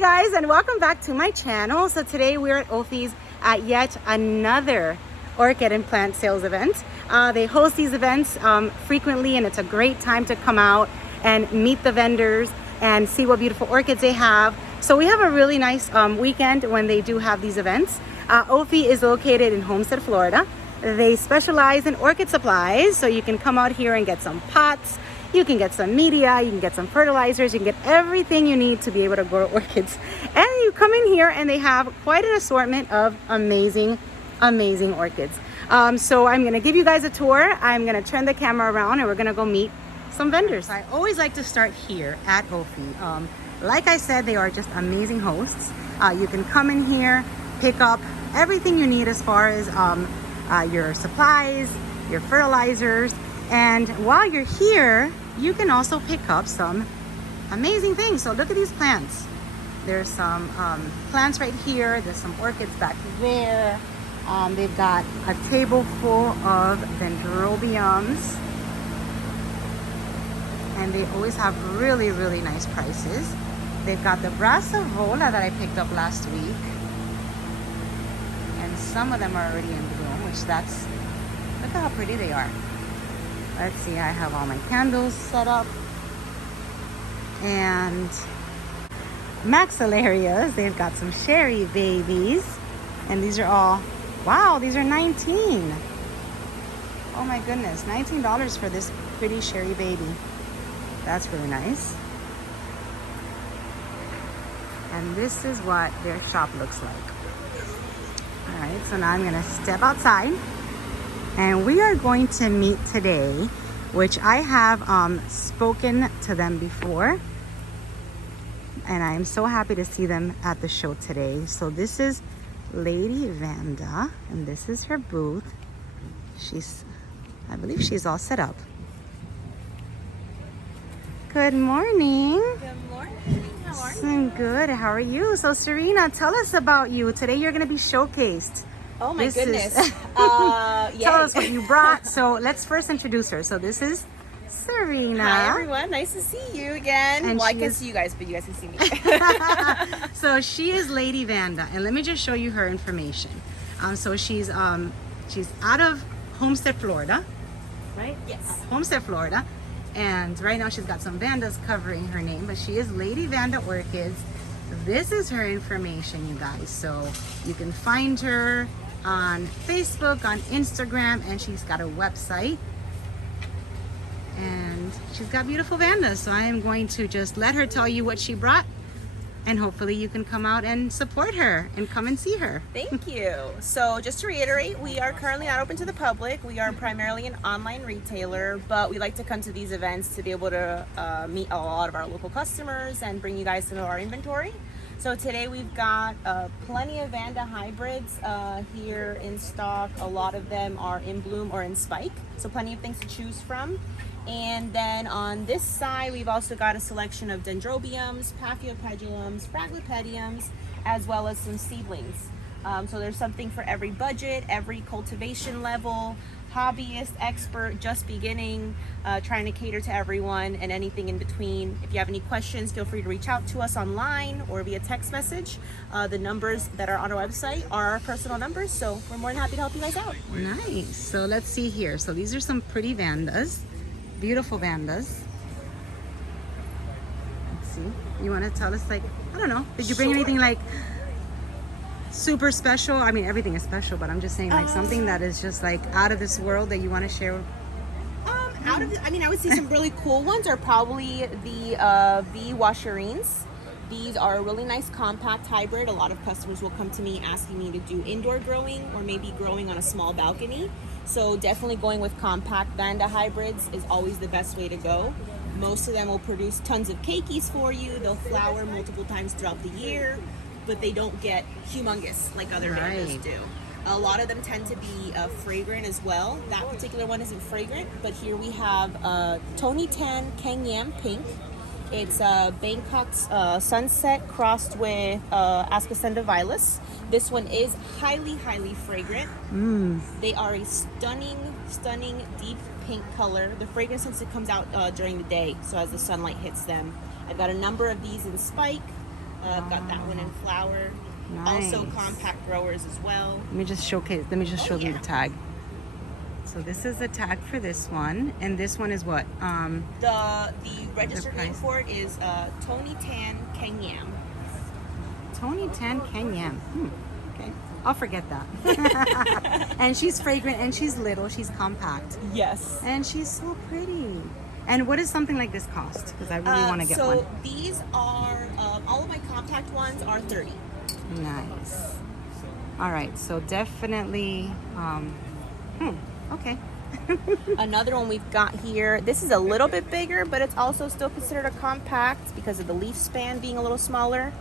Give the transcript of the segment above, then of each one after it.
Hey guys, and welcome back to my channel. So today we're at OFE's at yet another orchid and plant sales event. They host these events frequently, and it's a great time to come out and meet the vendors and see what beautiful orchids they have. So we have a really nice weekend when they do have these events. OFE is located in Homestead, Florida. They specialize in orchid supplies, so you can come out here and get some pots. You can get some media, you can get some fertilizers, you can get everything you need to be able to grow orchids. And you come in here and they have quite an assortment of amazing orchids. So I'm gonna give you guys a tour. I'm gonna turn the camera around and we're gonna go meet some vendors. I always like to start here at OFE. Like I said, they are just amazing hosts. You can come in here, pick up everything you need as far as your supplies, your fertilizers. And while you're here, you can also pick up some amazing things. So look at these plants. There's some plants right here. There's some orchids back there. They've got a table full of dendrobiums. And they always have really, really nice prices. They've got the brassavola that I picked up last week. And some of them are already in bloom, which that's, look at how pretty they are. Let's see, I have all my candles set up. And maxillarias, they've got some sherry babies. And these are all, wow, these are $19. Oh my goodness, $19 for this pretty sherry baby. That's really nice. And this is what their shop looks like. All right, so now I'm gonna step outside. And we are going to meet today, which I have spoken to them before. And I'm so happy to see them at the show today. So this is Lady Vanda, and this is her booth. I believe she's all set up. Good morning. Good morning. How are you? I'm good. How are you? So Serena, tell us about you. Today you're going to be showcased. Oh my goodness. Tell us what you brought. So let's first introduce her. So this is Serena. Hi everyone, nice to see you again. And well, I can see you guys, but you guys can see me. So she is Lady Vanda, and let me just show you her information. So she's out of Homestead, Florida, right? Yes. Homestead, Florida. And right now she's got some Vandas covering her name, but she is Lady Vanda Orchids. This is her information, you guys. So you can find her on Facebook, on Instagram, and she's got a website. And she's got beautiful Vandas. So I am going to just let her tell you what she brought. And hopefully you can come out and support her and come and see her. Thank you. So just to reiterate, we are currently not open to the public. We are primarily an online retailer, but we like to come to these events to be able to meet a lot of our local customers and bring you guys to know our inventory. So today we've got plenty of Vanda hybrids here in stock. A lot of them are in bloom or in spike, so plenty of things to choose from. And then on this side, we've also got a selection of dendrobiums, paphiopedulums, fraglepediums, as well as some seedlings. So there's something for every budget, every cultivation level, hobbyist, expert, just beginning, trying to cater to everyone and anything in between. If you have any questions, feel free to reach out to us online or via text message. The numbers that are on our website are our personal numbers, so we're more than happy to help you guys out. Nice. So let's see here. So these are some pretty Vandas. Beautiful Vandas. Let's see. You want to tell us, like, I don't know, did you bring anything like super special? I mean, everything is special, but I'm just saying, like, something that is just like out of this world that you want to share with. I would say some really cool ones are probably the V washerines. These are a really nice compact hybrid. A lot of customers will come to me asking me to do indoor growing or maybe growing on a small balcony. So definitely going with compact Vanda hybrids is always the best way to go. Most of them will produce tons of keikis for you. They'll flower multiple times throughout the year, but they don't get humongous like other Vandas do. A lot of them tend to be fragrant as well. That particular one isn't fragrant, but here we have Tony Tan Kang Yam Pink. It's Bangkok's Sunset crossed with Ascocenda Vilas. This one is highly fragrant. They are a stunning deep pink color. The fragrance since it comes out during the day, so as the sunlight hits them. I've got a number of these in spike, Got that one in flower. Nice. Also compact growers as well. Let me just showcase. Let me just show them the tag. So this is the tag for this one, and this one is what? The registered name price. for it is Tony Tan Kenyam. Tony Tan Kenyam. Okay, I'll forget that. And she's fragrant, and she's little. She's compact, Yes. and she's so pretty. And what does something like this cost? Because I really want to get one. So these are all of my compact ones are 30. Nice. All right, so definitely. Okay. Another one we've got here. This is a little bit bigger, but it's also still considered a compact because of the leaf span being a little smaller.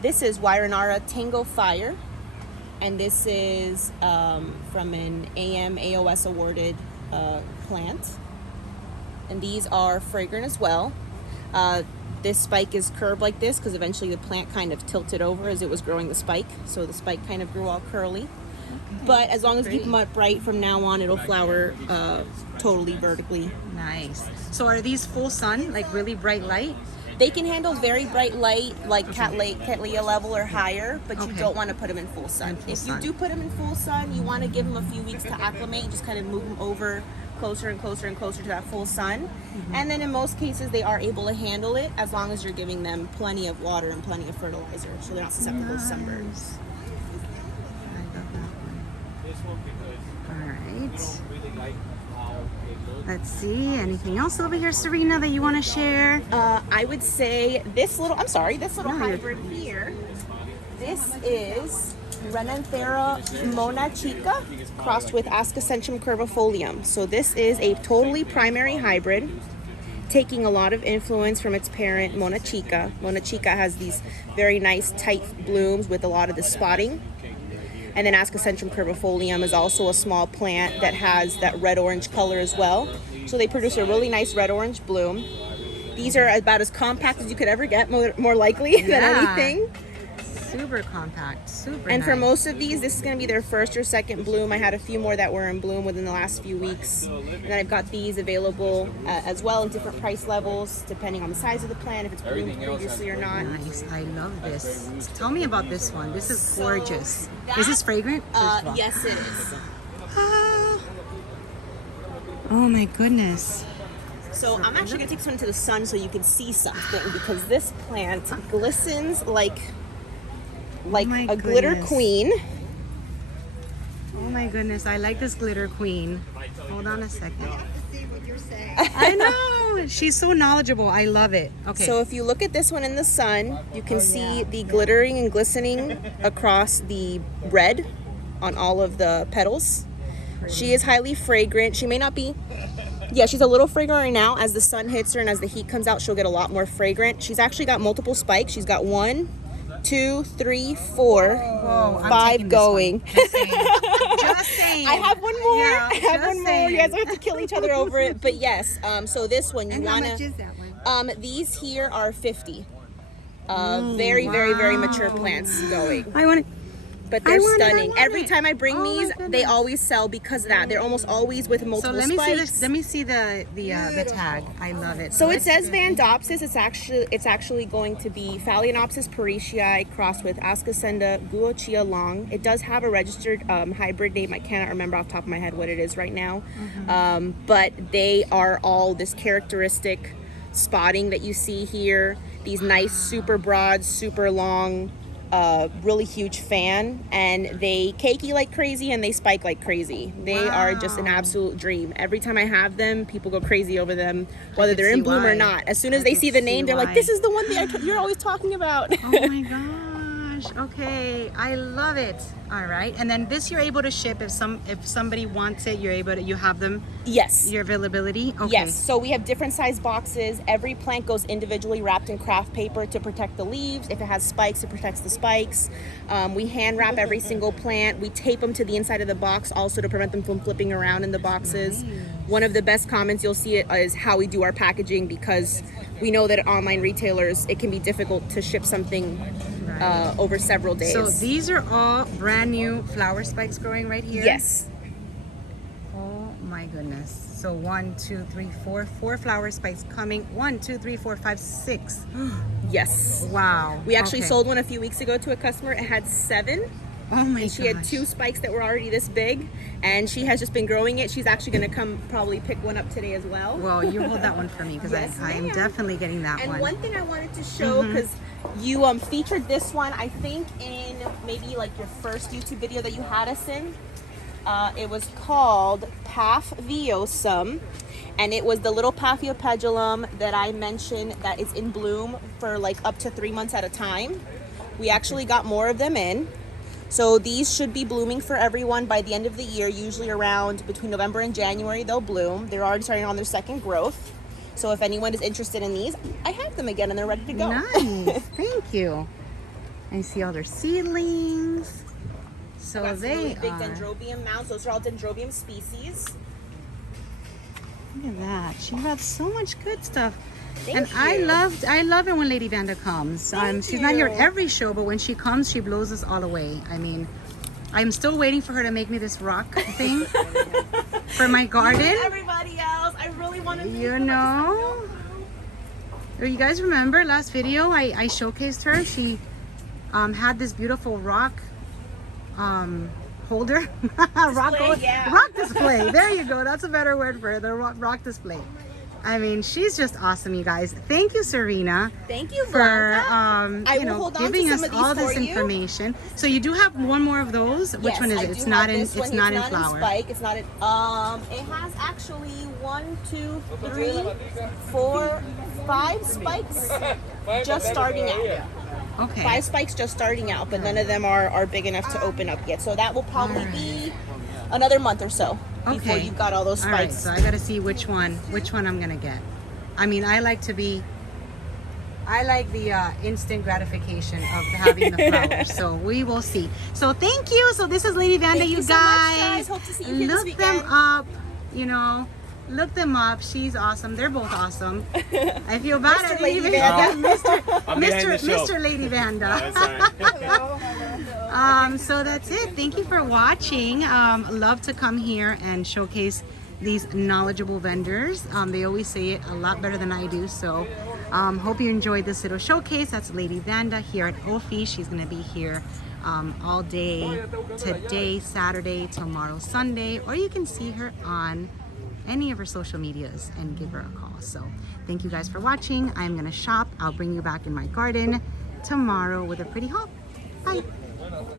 This is Wyronara Tango Fire, and this is from an AOS awarded plant. And these are fragrant as well. This spike is curved like this because eventually the plant kind of tilted over as it was growing the spike. So the spike kind of grew all curly. But as long as you keep them upright from now on, it'll flower totally vertically. Nice. So are these full sun, like really bright light? They can handle very bright light, like Cattleya level or higher, but you don't want to put them in full sun. If you do put them in full sun, you want to give them a few weeks to acclimate. Just kind of move them over closer and closer and closer to that full sun. And then in most cases, they are able to handle it as long as you're giving them plenty of water and plenty of fertilizer, so they're not susceptible to sunburns. All right. Let's see. Anything else over here, Serena, that you want to share? I would say this little No, you're- hybrid here. This is Renanthera Mona Chica crossed with Ascocentrum curvifolium. So this is a totally primary hybrid, taking a lot of influence from its parent, Mona Chica. Mona Chica has these very nice tight blooms with a lot of the spotting. And then Ascocentrum curvifolium is also a small plant that has that red-orange color as well. So they produce a really nice red-orange bloom. These are about as compact as you could ever get, more likely than anything. Super compact, super And nice. for most of these, this is going to be their first or second bloom. I had a few more that were in bloom within the last few weeks. And then I've got these available as well in different price levels, depending on the size of the plant, if it's bloomed previously or not. Nice. I love this. Tell me about this one. This is gorgeous. Is this fragrant? First of all. Yes, it is. Oh my goodness. So I'm actually going to take this one to the sun so you can see something, because this plant glistens like my a glitter goodness. queen. Oh my goodness. I like this glitter queen. Hold on a second. I have to see what you're saying. I know. She's so knowledgeable. I love it. Okay. So if you look at this one in the sun, you can see the glittering and glistening across the red on all of the petals. She is highly fragrant. She may not be, she's a little fragrant right now. As the sun hits her and as the heat comes out, she'll get a lot more fragrant. She's actually got multiple spikes. She's got 1, 2, 3, 4, Whoa, I'm 5 taking this going. one. Just saying. Just saying. I have one more. Yeah, I have just one more. You saying. guys don't have to kill each other over it. But yes, so this one you And how wanna. much is that one? These here are 50. Very, very, very mature plants going. I want to. But they're want it, I stunning. want Every it. time I bring Oh my these, they goodness. always sell because of that. They're almost always with So multiple let me see spikes. this. Let me see the tag. I love it. So it let's says see. Vandopsis. It's actually going to be Phalaenopsis parisiae crossed with Ascocenda guochia long. It does have a registered hybrid name. I cannot remember off the top of my head what it is right now. But they are all this characteristic spotting that you see here. These nice, super broad, super long, really huge fan, and they cakey like crazy and they spike like crazy. They are just an absolute dream. Every time I have them, people go crazy over them, whether can they're in see bloom or why. not. As soon as I they can see the see name, they're why. like, "This is the one thing you're always talking about." Oh my gosh. Okay, I love it. All right, and then this you're able to ship if somebody wants it. You have them. Yes. Your availability. Okay. Yes, so we have different size boxes. Every plant goes individually wrapped in craft paper to protect the leaves. If it has spikes, it protects the spikes. We hand wrap every single plant. We tape them to the inside of the box also to prevent them from flipping around in the boxes. One of the best comments you'll see is how we do our packaging, because we know that at online retailers, it can be difficult to ship something over several days. So these are all brand new flower spikes growing right here. Yes. Oh my my goodness. So 1, 2, 3, 4. 4 flower spikes coming. 1, 2, 3, 4, 5, 6. Yes. Wow. We actually Okay. sold one a few weeks ago to a customer. It had 7. Oh my And she had gosh. 2 spikes that were already this big, and she has just been growing it. She's actually going to come probably pick one up today as well. Well, you hold that one for me because Yes, I am ma'am. definitely getting that And one. one thing I wanted to show, because you featured this one, I think, in maybe like your first YouTube video that you had us in. It was called Paphiosum, and it was the little Paphiopedulum that I mentioned that is in bloom for like up to 3 months at a time. We actually got more of them in. So these should be blooming for everyone by the end of the year, usually around between November and January they'll bloom. They're already starting on their second growth. So if anyone is interested in these, I have them again and they're ready to go. Nice. Thank you. I see all their seedlings. So Got some they really big are. dendrobium mounds. Those are all dendrobium species. Look at that. She got so much good stuff. Thank And you. I love it when Lady Vanda comes. Thank She's not here you. at every show, but when she comes, she blows us all away. I mean, I'm still waiting for her to make me this rock thing for my garden. Everybody else, I really want to. You know? You guys remember last video I showcased her? She had this beautiful rock holder. Yeah. Rock display. There you go. That's a better word for it. The rock display. I mean, she's just awesome, you guys. Thank you, Serena, Thank you, for Vanda. I you will know, hold on to giving some us of these all this for you. information. So you do have one more of those. Which Yes, one is I it? do It's have not in. this one. It's not in in flower. spike. It's not in. It has actually 1, 2, 3, 4, 5 spikes just starting out. Okay. 5 spikes just starting out, but none of them are big enough to open up yet. So that will probably be another month or so before Okay. you've got all those All right. spikes. So I got to see which one I'm gonna get. I mean, I like the instant gratification of having the flowers. So we will see. So thank you. So this is Lady Vanda, Thank you you so much, guys. Hope to see you here this look them weekend. up. You know, look them up. She's awesome. They're both awesome. I feel bad Mr. at Lady even Vanda. I'm behind the show. Mr. Lady Vanda. That's all right. So that's it. Thank you for watching. Love to come here and showcase these knowledgeable vendors. They always say it a lot better than I do. So hope you enjoyed this little showcase. That's Lady Vanda here at OFE. She's going to be here all day today, Saturday, tomorrow, Sunday, or you can see her on any of her social medias and give her a call. So thank you guys for watching. I'm going to shop. I'll bring you back in my garden tomorrow with a pretty haul. Bye.